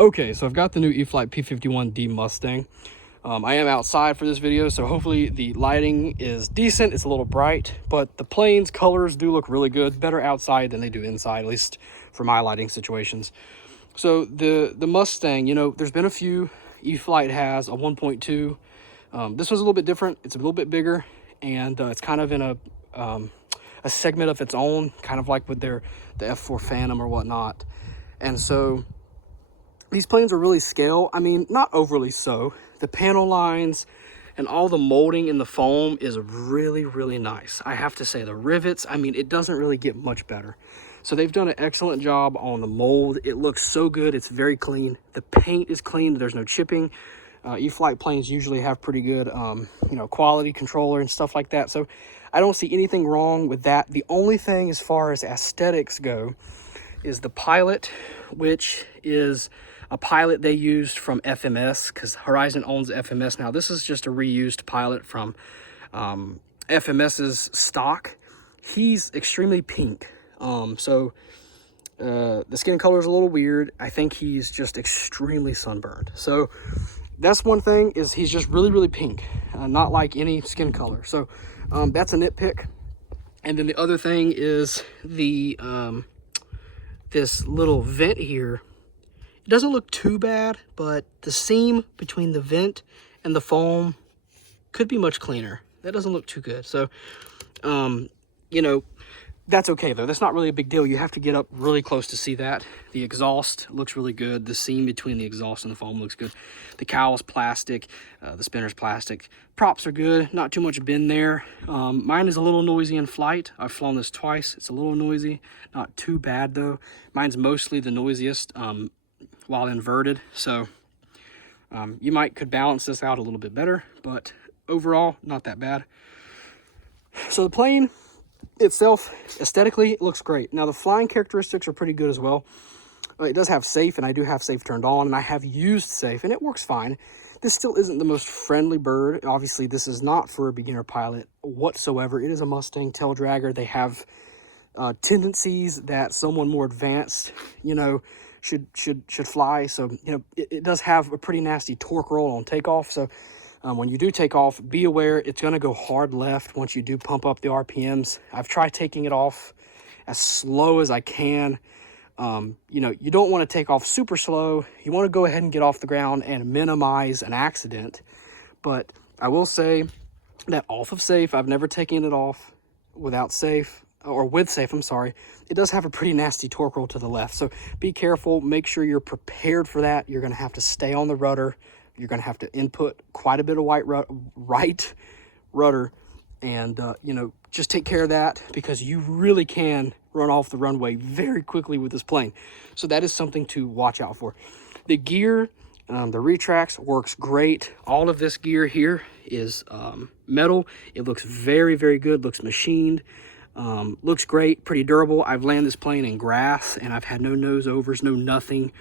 Okay, so I've got the new E-flite P-51D Mustang. I am outside for this video, so hopefully the lighting is decent. It's a little bright, but the plane's colors do look really good, better outside than they do inside, at least for my lighting situations. So the Mustang, you know, there's been a few. E-flite has a 1.2. This one's a little bit different. It's a little bit bigger, and it's kind of in a segment of its own, kind of like with the F4 Phantom or whatnot. And so these planes are really scale. I mean, not overly so. The panel lines and all the molding in the foam is really, really nice. I have to say, the rivets, I mean, it doesn't really get much better. So they've done an excellent job on the mold. It looks so good. It's very clean. The paint is clean. There's no chipping. E-flite planes usually have pretty good, you know, quality controller and stuff like that. So I don't see anything wrong with that. The only thing as far as aesthetics go is the pilot, which is a pilot they used from FMS, because Horizon owns FMS now. This is just a reused pilot from FMS's stock. He's extremely pink. The skin color is a little weird. I think he's just extremely sunburned. So that's one thing, is he's just really, really pink, not like any skin color. So that's a nitpick. And then the other thing is the this little vent here. It doesn't look too bad, but the seam between the vent and the foam could be much cleaner. That doesn't look too good. So, you know, that's okay though. That's not really a big deal. You have to get up really close to see that. The exhaust looks really good. The seam between the exhaust and the foam looks good. The cowl's plastic. The spinner's plastic. Props are good. Not too much bend there. Mine is a little noisy in flight. I've flown this twice. It's a little noisy. Not too bad though. Mine's mostly the noisiest while inverted. So you could balance this out a little bit better, but overall, not that bad. So the plane itself, aesthetically, it looks great. Now the flying characteristics are pretty good as well. It does have safe, and I do have safe turned on, and I have used safe, and it works fine. This still isn't the most friendly bird. Obviously, this is not for a beginner pilot whatsoever. It is a Mustang tail dragger. They have tendencies that someone more advanced, you know, should fly. So, you know, it does have a pretty nasty torque roll on takeoff. So when you do take off, be aware it's going to go hard left once you do pump up the RPMs. I've tried taking it off as slow as I can. You know, you don't want to take off super slow. You want to go ahead and get off the ground and minimize an accident. But I will say that off of safe, I've never taken it off without safe, or with safe, I'm sorry. It does have a pretty nasty torque roll to the left. So be careful. Make sure you're prepared for that. You're going to have to stay on the rudder. You're going to have to input quite a bit of right rudder, and you know, just take care of that, because you really can run off the runway very quickly with this plane. So that is something to watch out for. The gear, the retracts works great. All of this gear here is metal. It looks very, very good. Looks machined. Looks great. Pretty durable. I've landed this plane in grass, and I've had no nose overs, no nothing.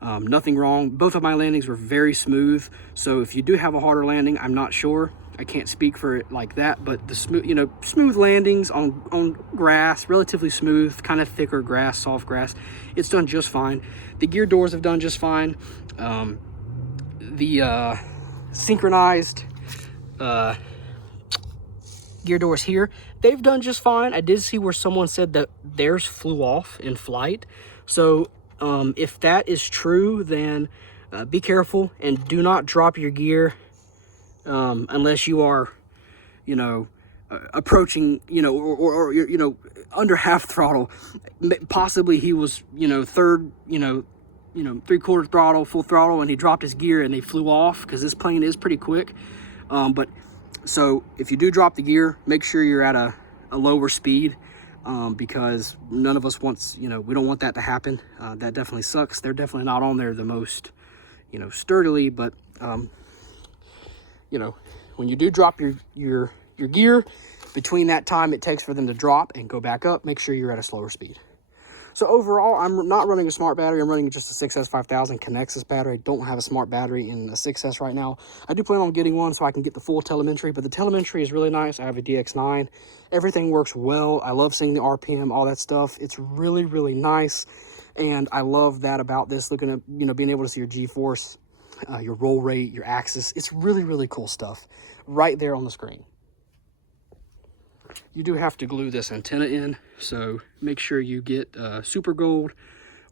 Nothing wrong. Both of my landings were very smooth. So if you do have a harder landing, I'm not sure. I can't speak for it like that, but the smooth, you know, smooth landings on grass, relatively smooth, kind of thicker grass, soft grass, it's done just fine. The gear doors have done just fine. The synchronized gear doors here, they've done just fine. I did see where someone said that theirs flew off in flight. So if that is true, then be careful and do not drop your gear unless you are, you know, approaching, you know, or you know, under half throttle. Possibly he was, you know, third, you know, 3/4 throttle, full throttle, and he dropped his gear and they flew off, because this plane is pretty quick. But so if you do drop the gear, make sure you're at a lower speed. Because none of us wants, you know, we don't want that to happen. That definitely sucks. They're definitely not on there the most, you know, sturdily, but, you know, when you do drop your gear, between that time it takes for them to drop and go back up, make sure you're at a slower speed. So overall, I'm not running a smart battery. I'm running just a 6S5000 Connexus battery. I don't have a smart battery in a 6S right now. I do plan on getting one so I can get the full telemetry, but the telemetry is really nice. I have a DX9. Everything works well. I love seeing the RPM, all that stuff. It's really, really nice. And I love that about this, looking at, you know, being able to see your G-force, your roll rate, your axis. It's really, really cool stuff right there on the screen. You do have to glue this antenna in, so make sure you get super gold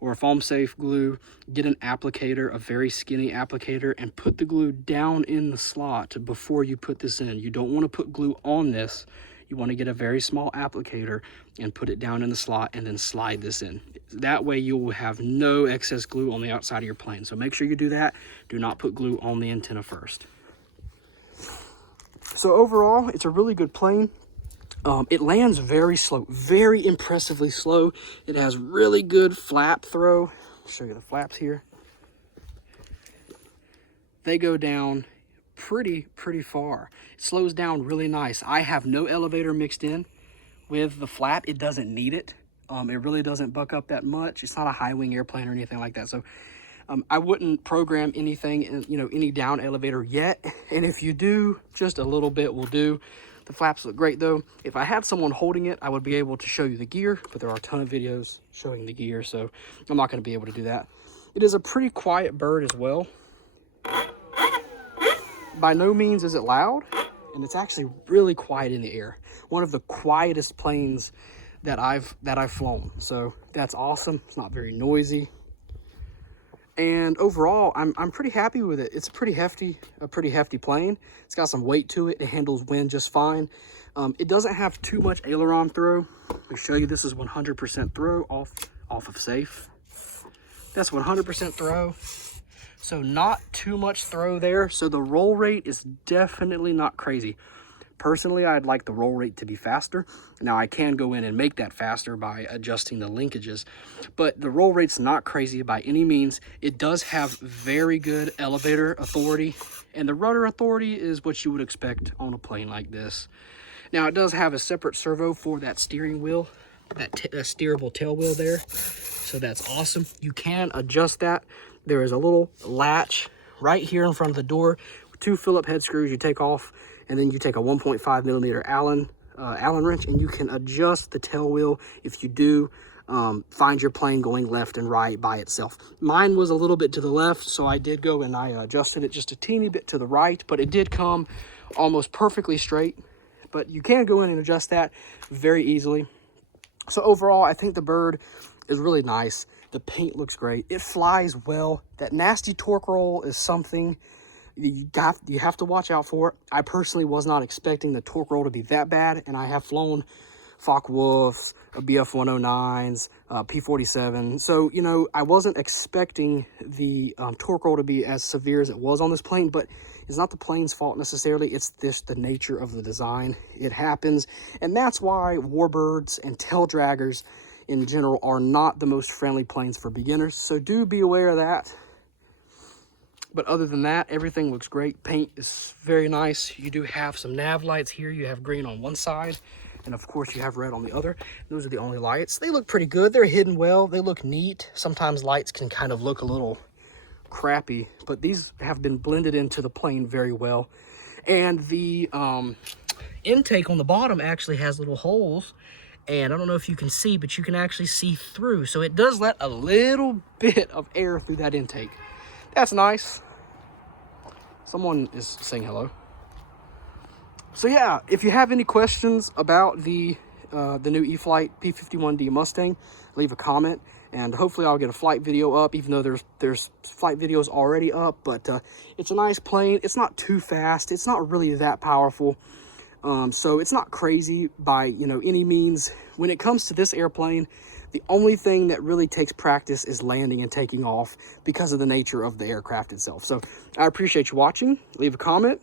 or a foam safe glue. Get an applicator, a very skinny applicator, and put the glue down in the slot before you put this in. You don't want to put glue on this. You want to get a very small applicator and put it down in the slot and then slide this in. That way you will have no excess glue on the outside of your plane. So make sure you do that. Do not put glue on the antenna first. So overall, it's a really good plane. It lands very slow, very impressively slow. It has really good flap throw. I'll show you the flaps here. They go down pretty far. It slows down really nice. I have no elevator mixed in with the flap. It doesn't need it. It really doesn't buck up that much. It's not a high wing airplane or anything like that. So I wouldn't program anything, you know, any down elevator yet. And if you do, just a little bit will do. The flaps look great though. If I had someone holding it, I would be able to show you the gear, but there are a ton of videos showing the gear, so I'm not going to be able to do that. It is a pretty quiet bird as well. By no means is it loud, and it's actually really quiet in the air. One of the quietest planes that I've flown, so that's awesome. It's not very noisy. And overall, I'm pretty happy with it. It's a pretty hefty plane. It's got some weight to it. It handles wind just fine. It doesn't have too much aileron throw. Let me show you. This is 100% throw off of safe. That's 100% throw. So not too much throw there. So the roll rate is definitely not crazy. Personally, I'd like the roll rate to be faster. Now, I can go in and make that faster by adjusting the linkages, but the roll rate's not crazy by any means. It does have very good elevator authority, and the rudder authority is what you would expect on a plane like this. Now, it does have a separate servo for that steering wheel, that steerable tail wheel there, so that's awesome. You can adjust that. There is a little latch right here in front of the door, 2 Phillip head screws you take off, and then you take a 1.5 millimeter Allen wrench, and you can adjust the tail wheel if you do find your plane going left and right by itself. Mine was a little bit to the left, so I did go and I adjusted it just a teeny bit to the right, but it did come almost perfectly straight. But you can go in and adjust that very easily. So overall, I think the bird is really nice. The paint looks great. It flies well. That nasty torque roll is something you have to watch out for. I personally was not expecting the torque roll to be that bad, and I have flown Focke-Wulfs, BF-109s, P-47. So, you know, I wasn't expecting the torque roll to be as severe as it was on this plane, but it's not the plane's fault necessarily. It's the nature of the design. It happens, and that's why warbirds and tail draggers in general are not the most friendly planes for beginners. So do be aware of that. But other than that, everything looks great. Paint is very nice. You do have some nav lights here. You have green on one side, and of course you have red on the other. Those are the only lights. They look pretty good. They're hidden well. They look neat. Sometimes lights can kind of look a little crappy, but these have been blended into the plane very well. And the intake on the bottom actually has little holes, and I don't know if you can see, but you can actually see through. So it does let a little bit of air through that intake. That's nice. Someone is saying hello. So yeah, if you have any questions about the new E-flite P-51D Mustang, leave a comment, and hopefully I'll get a flight video up, even though there's flight videos already up. But it's a nice plane. It's not too fast. It's not really that powerful. So it's not crazy by, you know, any means. When it comes to this airplane, the only thing that really takes practice is landing and taking off because of the nature of the aircraft itself. So I appreciate you watching. Leave a comment.